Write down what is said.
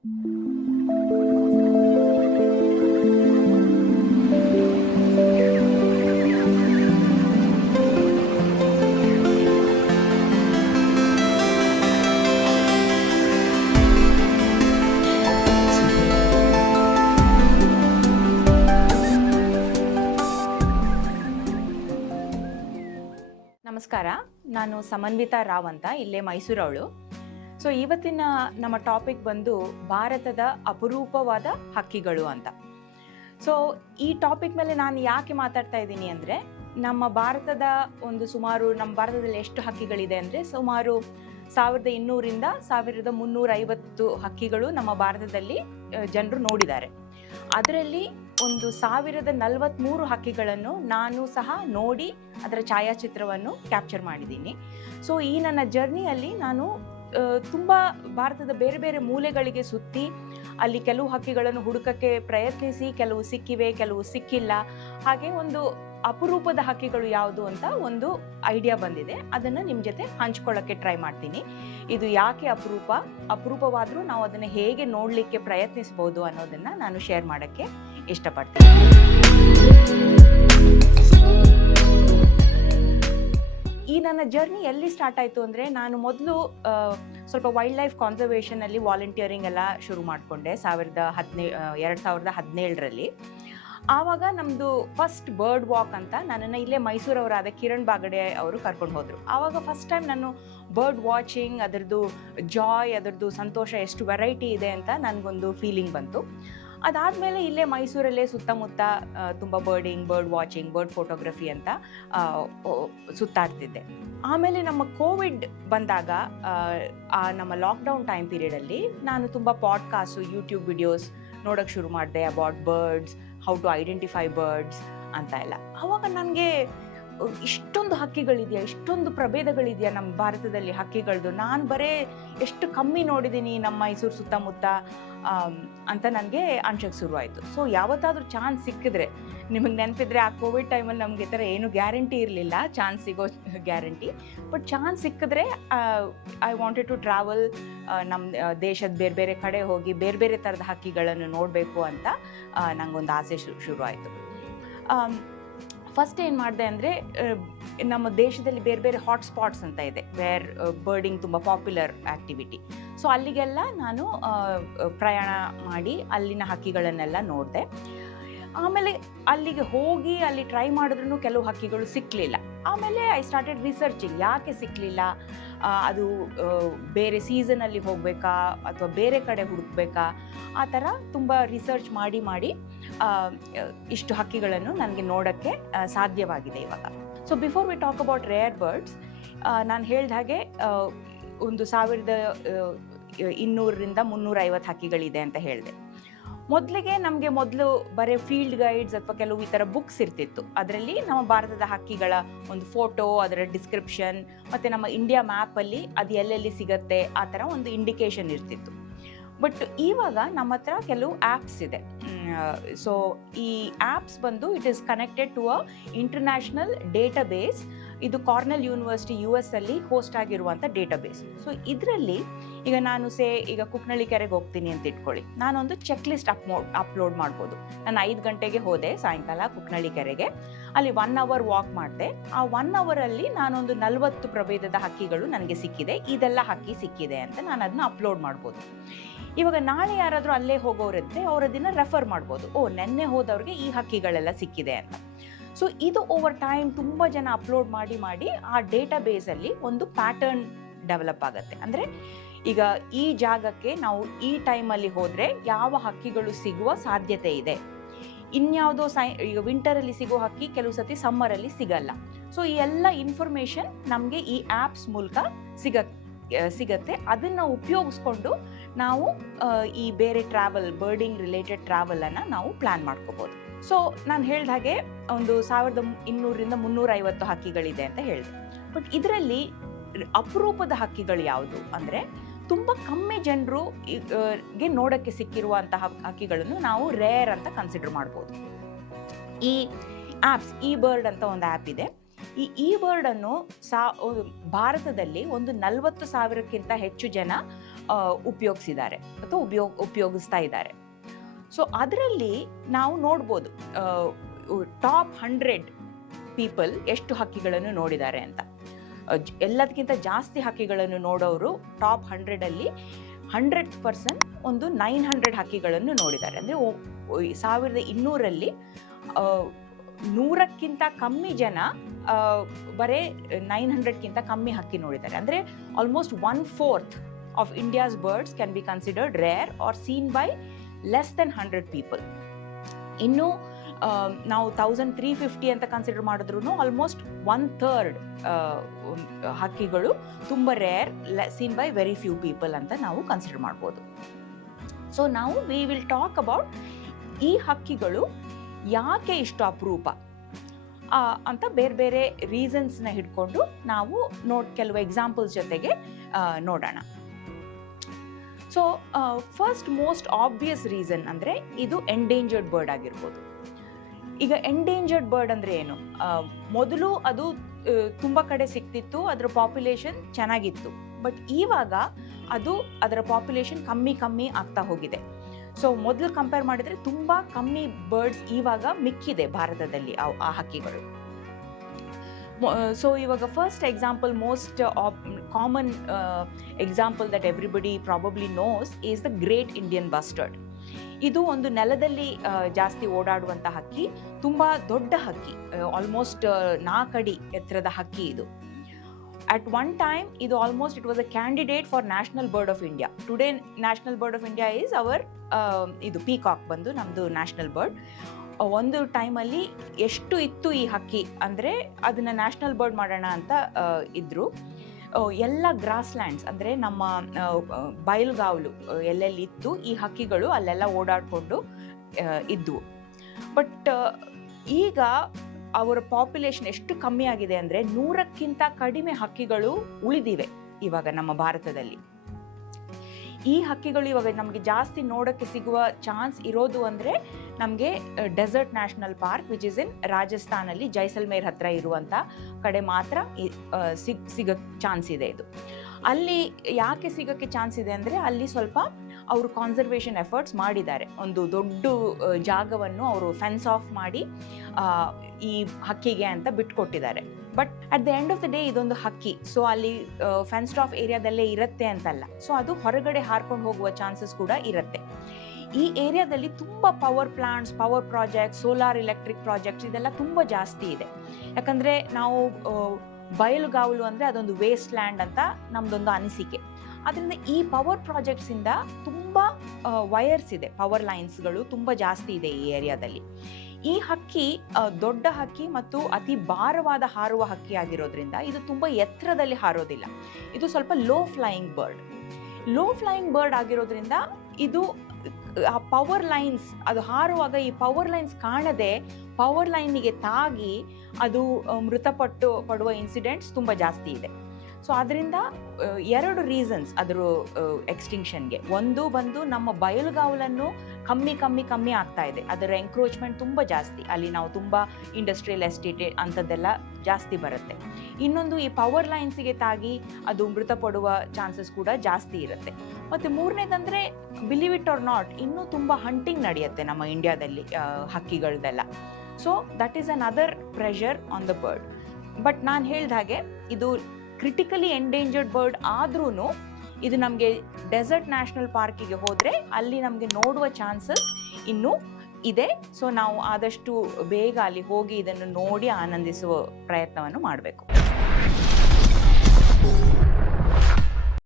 ನಮಸ್ಕಾರ, ನಾನು ಸಮನ್ವಿತಾ ರಾವ್ ಅಂತ, ಇಲ್ಲೇ ಮೈಸೂರವಳು. ಸೊ ಇವತ್ತಿನ ನಮ್ಮ ಟಾಪಿಕ್ ಬಂದು ಭಾರತದ ಅಪರೂಪವಾದ ಹಕ್ಕಿಗಳು ಅಂತ. ಸೊ ಈ ಟಾಪಿಕ್ ಮೇಲೆ ನಾನು ಯಾಕೆ ಮಾತಾಡ್ತಾ ಇದ್ದೀನಿ ಅಂದರೆ, ನಮ್ಮ ಭಾರತದ ನಮ್ಮ ಭಾರತದಲ್ಲಿ ಎಷ್ಟು ಹಕ್ಕಿಗಳಿದೆ ಅಂದರೆ ಸುಮಾರು 1200ರಿಂದ 1350 ಹಕ್ಕಿಗಳು ನಮ್ಮ ಭಾರತದಲ್ಲಿ ಜನರು ನೋಡಿದ್ದಾರೆ. ಅದರಲ್ಲಿ 1043 ಹಕ್ಕಿಗಳನ್ನು ನಾನು ಸಹ ನೋಡಿ ಅದರ ಛಾಯಾಚಿತ್ರವನ್ನು ಕ್ಯಾಪ್ಚರ್ ಮಾಡಿದ್ದೀನಿ. ಸೊ ಈ ನನ್ನ ಜರ್ನಿಯಲ್ಲಿ ನಾನು ತುಂಬ ಭಾರತದ ಬೇರೆ ಬೇರೆ ಮೂಲೆಗಳಿಗೆ ಸುತ್ತಿ ಅಲ್ಲಿ ಕೆಲವು ಹಕ್ಕಿಗಳನ್ನು ಹುಡುಕಕ್ಕೆ ಪ್ರಯತ್ನಿಸಿ, ಕೆಲವು ಸಿಕ್ಕಿವೆ, ಕೆಲವು ಸಿಕ್ಕಿಲ್ಲ. ಹಾಗೆ ಒಂದು ಅಪರೂಪದ ಹಕ್ಕಿಗಳು ಯಾವುದು ಅಂತ ಒಂದು ಐಡಿಯಾ ಬಂದಿದೆ. ಅದನ್ನು ನಿಮ್ಮ ಜೊತೆ ಹಂಚ್ಕೊಳ್ಳೋಕ್ಕೆ ಟ್ರೈ ಮಾಡ್ತೀನಿ. ಇದು ಯಾಕೆ ಅಪರೂಪವಾದರೂ ನಾವು ಅದನ್ನು ಹೇಗೆ ನೋಡಲಿಕ್ಕೆ ಪ್ರಯತ್ನಿಸ್ಬೋದು ಅನ್ನೋದನ್ನು ನಾನು ಶೇರ್ ಮಾಡೋಕ್ಕೆ ಇಷ್ಟಪಡ್ತೀನಿ. ಈ ನನ್ನ ಜರ್ನಿ ಎಲ್ಲಿ ಸ್ಟಾರ್ಟ್ ಆಯಿತು ಅಂದರೆ, ನಾನು ಮೊದಲು ಸ್ವಲ್ಪ ವೈಲ್ಡ್ ಲೈಫ್ ಕಾನ್ಸರ್ವೇಷನಲ್ಲಿ ವಾಲಂಟಿಯರಿಂಗ್ ಎಲ್ಲ ಶುರು ಮಾಡಿಕೊಂಡೆ 2017ರಲ್ಲಿ. ಆವಾಗ ನಮ್ಮದು ಫಸ್ಟ್ ಬರ್ಡ್ ವಾಕ್ ಅಂತ ನನ್ನನ್ನು ಇಲ್ಲೇ ಮೈಸೂರವರಾದ ಕಿರಣ್ ಬಾಗಡೆ ಅವರು ಕರ್ಕೊಂಡು ಹೋದರು. ಆವಾಗ ಫಸ್ಟ್ ಟೈಮ್ ನಾನು ಬರ್ಡ್ ವಾಚಿಂಗ್, ಅದರದ್ದು ಜಾಯ್, ಅದರದ್ದು ಸಂತೋಷ, ಎಷ್ಟು ವೆರೈಟಿ ಇದೆ ಅಂತ ನನಗೊಂದು ಫೀಲಿಂಗ್ ಬಂತು. ಅದಾದಮೇಲೆ ಇಲ್ಲೇ ಮೈಸೂರಲ್ಲೇ ಸುತ್ತಮುತ್ತ ತುಂಬ ಬರ್ಡ್ ವಾಚಿಂಗ್, ಬರ್ಡ್ ಫೋಟೋಗ್ರಫಿ ಅಂತ ಸುತ್ತಾಡ್ತಿದ್ದೆ. ಆಮೇಲೆ ನಮ್ಮ ಕೋವಿಡ್ ಬಂದಾಗ ನಮ್ಮ ಲಾಕ್ಡೌನ್ ಟೈಮ್ ಪೀರಿಯಡಲ್ಲಿ ನಾನು ತುಂಬ ಪಾಡ್ಕಾಸ್ಟು, ಯೂಟ್ಯೂಬ್ ವಿಡಿಯೋಸ್ ನೋಡೋಕ್ಕೆ ಶುರು ಮಾಡಿದೆ about birds, how to identify birds ಅಂತ ಎಲ್ಲ. ಆವಾಗ ನನಗೆ ಇಷ್ಟೊಂದು ಹಕ್ಕಿಗಳಿದೆಯಾ, ಇಷ್ಟೊಂದು ಪ್ರಭೇದಗಳಿದೆಯಾ ನಮ್ಮ ಭಾರತದಲ್ಲಿ ಹಕ್ಕಿಗಳದ್ದು, ನಾನು ಬರೀ ಎಷ್ಟು ಕಮ್ಮಿ ನೋಡಿದ್ದೀನಿ ನಮ್ಮ ಮೈಸೂರು ಸುತ್ತಮುತ್ತ ಅಂತ ನನಗೆ ಅನ್ಸೋಕ್ಕೆ ಶುರುವಾಯಿತು. ಸೊ ಯಾವತ್ತಾದರೂ ಚಾನ್ಸ್ ಸಿಕ್ಕಿದ್ರೆ, ನಿಮಗೆ ನೆನಪಿದ್ರೆ ಆ ಕೋವಿಡ್ ಟೈಮಲ್ಲಿ ನಮಗೆ ಈ ಥರ ಏನು ಗ್ಯಾರಂಟಿ ಇರಲಿಲ್ಲ, ಚಾನ್ಸ್ ಸಿಗೋ ಗ್ಯಾರಂಟಿ. ಬಟ್ ಚಾನ್ಸ್ ಸಿಕ್ಕಿದ್ರೆ ಐ ವಾಂಟೆಡ್ ಟು ಟ್ರಾವೆಲ್, ನಮ್ಮ ದೇಶದ ಬೇರೆ ಬೇರೆ ಕಡೆ ಹೋಗಿ ಬೇರೆ ಬೇರೆ ಥರದ ಹಕ್ಕಿಗಳನ್ನು ನೋಡಬೇಕು ಅಂತ ನನಗೊಂದು ಆಸೆ ಶುರುವಾಯಿತು. ಫಸ್ಟ್ ಏನು ಮಾಡಿದೆ ಅಂದರೆ, ನಮ್ಮ ದೇಶದಲ್ಲಿ ಬೇರೆ ಬೇರೆ ಹಾಟ್ಸ್ಪಾಟ್ಸ್ ಅಂತ ಇದೆ, ವೇರ್ ಬರ್ಡಿಂಗ್ ತುಂಬ ಪಾಪ್ಯುಲರ್ ಆ್ಯಕ್ಟಿವಿಟಿ. ಸೊ ಅಲ್ಲಿಗೆಲ್ಲ ನಾನು ಪ್ರಯಾಣ ಮಾಡಿ ಅಲ್ಲಿನ ಹಕ್ಕಿಗಳನ್ನೆಲ್ಲ ನೋಡಿದೆ. ಆಮೇಲೆ ಅಲ್ಲಿಗೆ ಹೋಗಿ ಅಲ್ಲಿ ಟ್ರೈ ಮಾಡಿದ್ರೂ ಕೆಲವು ಹಕ್ಕಿಗಳು ಸಿಕ್ಕಲಿಲ್ಲ. ಆಮೇಲೆ ಐ ಸ್ಟಾರ್ಟೆಡ್ ರಿಸರ್ಚಿಂಗ್, ಯಾಕೆ ಸಿಕ್ಕಲಿಲ್ಲ, ಅದು ಬೇರೆ ಸೀಸನಲ್ಲಿ ಹೋಗಬೇಕಾ ಅಥವಾ ಬೇರೆ ಕಡೆ ಹುಡುಕಬೇಕಾ, ಆ ಥರ ತುಂಬ ರಿಸರ್ಚ್ ಮಾಡಿ ಇಷ್ಟು ಹಕ್ಕಿಗಳನ್ನು ನನಗೆ ನೋಡೋಕ್ಕೆ ಸಾಧ್ಯವಾಗಿದೆ ಇವಾಗ. So before we talk about rare birds, ನಾನು ಹೇಳಿದ ಹಾಗೆ 1200ರಿಂದ 350 ಹಕ್ಕಿಗಳಿದೆ ಅಂತ ಹೇಳಿದೆ. ಮೊದಲಿಗೆ ನಮಗೆ ಬರೀ ಫೀಲ್ಡ್ ಗೈಡ್ಸ್ ಅಥವಾ ಕೆಲವು ಈ ಥರ ಬುಕ್ಸ್ ಇರ್ತಿತ್ತು. ಅದರಲ್ಲಿ ನಮ್ಮ ಭಾರತದ ಹಕ್ಕಿಗಳ ಒಂದು ಫೋಟೋ, ಅದರ ಡಿಸ್ಕ್ರಿಪ್ಷನ್ ಮತ್ತು ನಮ್ಮ ಇಂಡಿಯಾ ಮ್ಯಾಪಲ್ಲಿ ಅದು ಎಲ್ಲೆಲ್ಲಿ ಸಿಗುತ್ತೆ ಆ ಥರ ಒಂದು ಇಂಡಿಕೇಶನ್ ಇರ್ತಿತ್ತು. ಬಟ್ ಇವಾಗ ನಮ್ಮ ಹತ್ರ ಕೆಲವು ಆ್ಯಪ್ಸ್ ಇದೆ. ಸೊ ಈ ಆ್ಯಪ್ಸ್ ಬಂದು it is connected to a international database. ಇದು ಕಾರ್ನೆಲ್ ಯೂನಿವರ್ಸಿಟಿ US ಅಲ್ಲಿ ಹೋಸ್ಟ್ ಆಗಿರುವಂಥ ಡೇಟಾಬೇಸ್. ಸೊ ಇದರಲ್ಲಿ ಈಗ ಕುಕ್ನಳ್ಳಿ ಕೆರೆಗೆ ಹೋಗ್ತೀನಿ ಅಂತ ಇಟ್ಕೊಳ್ಳಿ, ನಾನೊಂದು ಚೆಕ್ ಲಿಸ್ಟ್ ಅಪ್ಲೋಡ್ ಮಾಡ್ಬೋದು. ನಾನು 5 ಗಂಟೆಗೆ ಹೋದೆ ಸಾಯಂಕಾಲ ಕುಕ್ನಳ್ಳಿ ಕೆರೆಗೆ, ಅಲ್ಲಿ 1 ಅವರ್ ವಾಕ್ ಮಾಡಿದೆ. ಆ 1 ಅವರಲ್ಲಿ ನಾನೊಂದು 40 ಪ್ರಭೇದದ ಹಕ್ಕಿಗಳು ನನಗೆ ಸಿಕ್ಕಿದೆ, ಇದೆಲ್ಲ ಹಕ್ಕಿ ಸಿಕ್ಕಿದೆ ಅಂತ ನಾನು ಅದನ್ನ ಅಪ್ಲೋಡ್ ಮಾಡ್ಬೋದು. ಇವಾಗ ನಾಳೆ ಯಾರಾದರೂ ಅಲ್ಲೇ ಹೋಗೋರಿದ್ರೆ ಅವರು ಅದನ್ನು ರೆಫರ್ ಮಾಡ್ಬೋದು, ನೆನ್ನೆ ಹೋದವ್ರಿಗೆ ಈ ಹಕ್ಕಿಗಳೆಲ್ಲ ಸಿಕ್ಕಿದೆ ಅಂತ. ಸೊ ಇದು ಓವರ್ ಟೈಮ್ ತುಂಬ ಜನ ಅಪ್ಲೋಡ್ ಮಾಡಿ ಆ ಡೇಟಾಬೇಸಲ್ಲಿ ಒಂದು ಪ್ಯಾಟರ್ನ್ ಡೆವಲಪ್ ಆಗುತ್ತೆ. ಅಂದರೆ ಈಗ ಈ ಜಾಗಕ್ಕೆ ನಾವು ಈ ಟೈಮಲ್ಲಿ ಹೋದರೆ ಯಾವ ಹಕ್ಕಿಗಳು ಸಿಗುವ ಸಾಧ್ಯತೆ ಇದೆ, ಇನ್ಯಾವುದೋ ಈಗ ವಿಂಟರಲ್ಲಿ ಸಿಗೋ ಹಕ್ಕಿ ಕೆಲವು ಸತಿ ಸಮ್ಮರಲ್ಲಿ ಸಿಗಲ್ಲ. ಸೊ ಈ ಎಲ್ಲ ಇನ್ಫಾರ್ಮೇಷನ್ ನಮಗೆ ಈ ಆ್ಯಪ್ಸ್ ಮೂಲಕ ಸಿಗತ್ತೆ. ಅದನ್ನು ಉಪಯೋಗಿಸ್ಕೊಂಡು ನಾವು ಈ ಬೇರೆ ಬರ್ಡಿಂಗ್ ರಿಲೇಟೆಡ್ ಟ್ರಾವೆಲನ್ನು ನಾವು ಪ್ಲ್ಯಾನ್ ಮಾಡ್ಕೋಬೋದು. ಸೊ ನಾನು ಹೇಳಿದ ಹಾಗೆ 1200ರಿಂದ 350 ಹಕ್ಕಿಗಳಿದೆ ಅಂತ ಹೇಳಿದೆ. ಬಟ್ ಇದರಲ್ಲಿ ಅಪರೂಪದ ಹಕ್ಕಿಗಳು ಯಾವುದು ಅಂದರೆ, ತುಂಬ ಕಮ್ಮಿ ಜನರು ನೋಡೋಕ್ಕೆ ಸಿಕ್ಕಿರುವಂತಹ ಹಕ್ಕಿಗಳನ್ನು ನಾವು ರೇರ್ ಅಂತ ಕನ್ಸಿಡರ್ ಮಾಡ್ಬೋದು. ಈ ಆ್ಯಪ್ಸ್, ಈ ಬರ್ಡ್ ಅಂತ ಒಂದು ಆ್ಯಪ್ ಇದೆ. ಈ ಬರ್ಡನ್ನು ಭಾರತದಲ್ಲಿ 40,000ಕ್ಕಿಂತ ಹೆಚ್ಚು ಜನ ಉಪಯೋಗಿಸಿದ್ದಾರೆ ಅಥವಾ ಉಪಯೋಗಿಸ್ತಾ ಇದ್ದಾರೆ. ಸೊ ಅದರಲ್ಲಿ ನಾವು ನೋಡ್ಬೋದು ಟಾಪ್ 100 ಪೀಪಲ್ ಎಷ್ಟು ಹಕ್ಕಿಗಳನ್ನು ನೋಡಿದ್ದಾರೆ ಅಂತ. ಎಲ್ಲದಕ್ಕಿಂತ ಜಾಸ್ತಿ ಹಕ್ಕಿಗಳನ್ನು ನೋಡೋರು ಟಾಪ್ 100ಅಲ್ಲಿ 100% ಒಂದು 900 ಹಕ್ಕಿಗಳನ್ನು ನೋಡಿದ್ದಾರೆ. ಅಂದರೆ 1200ರಲ್ಲಿ 100ಕ್ಕಿಂತ ಕಮ್ಮಿ ಜನ ಬರೀ 900ಕ್ಕಿಂತ ಕಮ್ಮಿ ಹಕ್ಕಿ ನೋಡಿದ್ದಾರೆ. ಅಂದರೆ almost 1/4 of India's birds can be considered rare or seen by less than 100 people. ಇನ್ನು ನಾವು 1350 ಅಂತ ಕನ್ಸಿಡರ್ ಮಾಡಿದ್ರು ಆಲ್ಮೋಸ್ಟ್ 1/3 ಹಕ್ಕಿಗಳು ತುಂಬ rare, seen by very few people ಅಂತ ನಾವು ಕನ್ಸಿಡರ್ ಮಾಡ್ಬೋದು. ಸೊ ನಾವು ವಿ ವಿಲ್ ಟಾಕ್ ಅಬೌಟ್ ಈ ಹಕ್ಕಿಗಳು ಯಾಕೆ ಇಷ್ಟು ಅಪರೂಪ ಅಂತ ಬೇರೆ ಬೇರೆ ರೀಸನ್ಸ್ನ ಹಿಡ್ಕೊಂಡು ನಾವು ಕೆಲವು ಎಕ್ಸಾಂಪಲ್ಸ್ ಜೊತೆಗೆ ನೋಡೋಣ. So first most obvious reason ಅಂದರೆ ಇದು ಎಂಡೇಂಜರ್ಡ್ ಬರ್ಡ್ ಆಗಿರ್ಬೋದು. ಈಗ ಎಂಡೇಂಜರ್ಡ್ ಬರ್ಡ್ ಅಂದರೆ ಏನು? ಮೊದಲು ಅದು ತುಂಬ ಕಡೆ ಸಿಗ್ತಿತ್ತು, ಅದರ ಪಾಪ್ಯುಲೇಷನ್ ಚೆನ್ನಾಗಿತ್ತು. ಬಟ್ ಇವಾಗ ಅದರ ಪಾಪ್ಯುಲೇಷನ್ ಕಮ್ಮಿ ಆಗ್ತಾ ಹೋಗಿದೆ. ಸೊ ಮೊದಲು ಕಂಪೇರ್ ಮಾಡಿದರೆ ತುಂಬ ಕಮ್ಮಿ ಬರ್ಡ್ಸ್ ಇವಾಗ ಮಿಕ್ಕಿದೆ ಭಾರತದಲ್ಲಿ ಆ ಹಕ್ಕಿಗಳು. ಸೊ ಇವಾಗ first example, most common example that everybody probably knows is the great Indian bustard. ಇದು ಒಂದು ನೆಲದಲ್ಲಿ ಜಾಸ್ತಿ ಓಡಾಡುವಂಥ ಹಕ್ಕಿ, ತುಂಬ ದೊಡ್ಡ ಹಕ್ಕಿ, ಆಲ್ಮೋಸ್ಟ್ 4 ಅಡಿ ಎತ್ತರದ ಹಕ್ಕಿ ಇದು. At one time, it was a candidate for National Bird of India. Today, National Bird of India is our peacock ಬಂದು ನಮ್ಮದು ನ್ಯಾಷನಲ್ ಬರ್ಡ್. ಒಂದು ಟೈಮಲ್ಲಿ ಎಷ್ಟು ಇತ್ತು ಈ ಹಕ್ಕಿ ಅಂದರೆ ಅದನ್ನು ನ್ಯಾಷನಲ್ ಬರ್ಡ್ ಮಾಡೋಣ ಅಂತ ಇದ್ದರು. ಎಲ್ಲ ಗ್ರಾಸ್ ಲ್ಯಾಂಡ್ಸ್ ಅಂದರೆ ನಮ್ಮ ಬಯಲುಗಾವಲು ಎಲ್ಲೆಲ್ಲಿ ಇತ್ತು ಈ ಹಕ್ಕಿಗಳು ಅಲ್ಲೆಲ್ಲ ಓಡಾಡಿಕೊಂಡು ಇದ್ವು. ಬಟ್ ಈಗ ಅವರ ಪಾಪ್ಯುಲೇಷನ್ ಎಷ್ಟು ಕಮ್ಮಿ ಆಗಿದೆ ಅಂದರೆ 100ಕ್ಕಿಂತ ಕಡಿಮೆ ಹಕ್ಕಿಗಳು ಉಳಿದಿವೆ ಇವಾಗ ನಮ್ಮ ಭಾರತದಲ್ಲಿ. ಈ ಹಕ್ಕಿಗಳು ಇವಾಗ ನಮಗೆ ಜಾಸ್ತಿ ನೋಡೋಕ್ಕೆ ಸಿಗುವ ಚಾನ್ಸ್ ಇರೋದು ಅಂದರೆ ನಮಗೆ desert national park which is in ರಾಜಸ್ಥಾನಲ್ಲಿ ಜೈಸಲ್ಮೇರ್ ಹತ್ರ ಇರುವಂಥ ಕಡೆ ಮಾತ್ರ ಸಿಗೋಕ್ಕೆ ಚಾನ್ಸ್ ಇದೆ. ಇದು ಅಲ್ಲಿ ಯಾಕೆ ಸಿಗೋಕ್ಕೆ ಚಾನ್ಸ್ ಇದೆ ಅಂದರೆ ಅಲ್ಲಿ ಸ್ವಲ್ಪ ಅವರು ಕಾನ್ಸರ್ವೇಷನ್ ಎಫರ್ಟ್ಸ್ ಮಾಡಿದ್ದಾರೆ. ಒಂದು ದೊಡ್ಡ ಜಾಗವನ್ನು ಅವರು ಫೆನ್ಸ್ ಆಫ್ ಮಾಡಿ ಈ ಹಕ್ಕಿಗೆ ಅಂತ ಬಿಟ್ಕೊಟ್ಟಿದ್ದಾರೆ. But at the end of the day ಇದೊಂದು ಹಕ್ಕಿ, ಸೊ ಅಲ್ಲಿ ಫೆನ್ಸ್ಡ್ ಆಫ್ ಏರಿಯಾದಲ್ಲೇ ಇರುತ್ತೆ ಅಂತಲ್ಲ, ಸೊ ಅದು ಹೊರಗಡೆ ಹಾರ್ಕೊಂಡು ಹೋಗುವ ಚಾನ್ಸಸ್ ಕೂಡ ಇರುತ್ತೆ. ಈ ಏರಿಯಾದಲ್ಲಿ ತುಂಬ power plants, power projects, solar electric projects ಇದೆಲ್ಲ ತುಂಬ ಜಾಸ್ತಿ ಇದೆ. ಯಾಕಂದರೆ ನಾವು ಬಯಲುಗಾವಲು ಅಂದರೆ ಅದೊಂದು ವೇಸ್ಟ್ ಲ್ಯಾಂಡ್ ಅಂತ ನಮ್ಮದೊಂದು ಅನಿಸಿಕೆ. ಅದರಿಂದ ಈ ಪವರ್ ಪ್ರಾಜೆಕ್ಟ್ಸಿಂದ ತುಂಬ ವೈರ್ಸ್ ಇದೆ, ಪವರ್ ಲೈನ್ಸ್ಗಳು ತುಂಬ ಜಾಸ್ತಿ ಇದೆ ಈ ಏರಿಯಾದಲ್ಲಿ. ಈ ಹಕ್ಕಿ ದೊಡ್ಡ ಹಕ್ಕಿ ಮತ್ತು ಅತಿ ಭಾರವಾದ ಹಾರುವ ಹಕ್ಕಿ ಆಗಿರೋದ್ರಿಂದ ಇದು ತುಂಬ ಎತ್ತರದಲ್ಲಿ ಹಾರೋದಿಲ್ಲ. ಇದು ಸ್ವಲ್ಪ ಲೋ ಫ್ಲೈಯಿಂಗ್ ಬರ್ಡ್ ಆಗಿರೋದ್ರಿಂದ ಇದು ಆ ಪವರ್ ಲೈನ್ಸ್ ಅದು ಹಾರುವಾಗ ಈ ಪವರ್ ಲೈನ್ಸ್ ಕಾಣದೆ ಪವರ್ ಲೈನಿಗೆ ತಾಗಿ ಅದು ಪಡುವ ಇನ್ಸಿಡೆಂಟ್ಸ್ ತುಂಬ ಜಾಸ್ತಿ ಇದೆ. ಸೊ ಅದರಿಂದ 2 ರೀಸನ್ಸ್ ಅದರ ಎಕ್ಸ್ಟಿಂಕ್ಷನ್ಗೆ. ಒಂದು ಬಂದು ನಮ್ಮ ಬಯಲುಗಾವಲನ್ನು ಕಮ್ಮಿ ಆಗ್ತಾ ಇದೆ, ಅದರ ಎಂಕ್ರೋಚ್ಮೆಂಟ್ ತುಂಬ ಜಾಸ್ತಿ, ಅಲ್ಲಿ ನಾವು ತುಂಬ ಇಂಡಸ್ಟ್ರಿಯಲ್ ಎಸ್ಟೇಟ್ ಅಂಥದ್ದೆಲ್ಲ ಜಾಸ್ತಿ ಬರುತ್ತೆ. ಇನ್ನೊಂದು ಈ ಪವರ್ ಲೈನ್ಸಿಗೆ ತಾಗಿ ಅದು ಮೃತಪಡುವ ಚಾನ್ಸಸ್ ಕೂಡ ಜಾಸ್ತಿ ಇರುತ್ತೆ. ಮತ್ತು ಮೂರನೇದಂದರೆ ಬಿಲೀವ್ ಇಟ್ ಆರ್ ನಾಟ್, ಇನ್ನೂ ತುಂಬ ಹಂಟಿಂಗ್ ನಡೆಯುತ್ತೆ ನಮ್ಮ ಇಂಡಿಯಾದಲ್ಲಿ ಹಕ್ಕಿಗಳದೆಲ್ಲ. So that is another pressure on the bird. But ನಾನು ಹೇಳಿದ ಹಾಗೆ ಇದು ಕ್ರಿಟಿಕಲಿ ಎಂಡೇಂಜರ್ಡ್ ಬರ್ಡ್ ಆದ್ರೂ ಇದು ನಮಗೆ ಡೆಸರ್ಟ್ ನ್ಯಾಷನಲ್ ಪಾರ್ಕಿಗೆ ಹೋದರೆ ಅಲ್ಲಿ ನಮಗೆ ನೋಡುವ ಚಾನ್ಸಸ್ ಇನ್ನೂ ಇದೆ. ಸೊ ನಾವು ಆದಷ್ಟು ಬೇಗ ಅಲ್ಲಿ ಹೋಗಿ ಇದನ್ನು ನೋಡಿ ಆನಂದಿಸುವ ಪ್ರಯತ್ನವನ್ನು ಮಾಡಬೇಕು.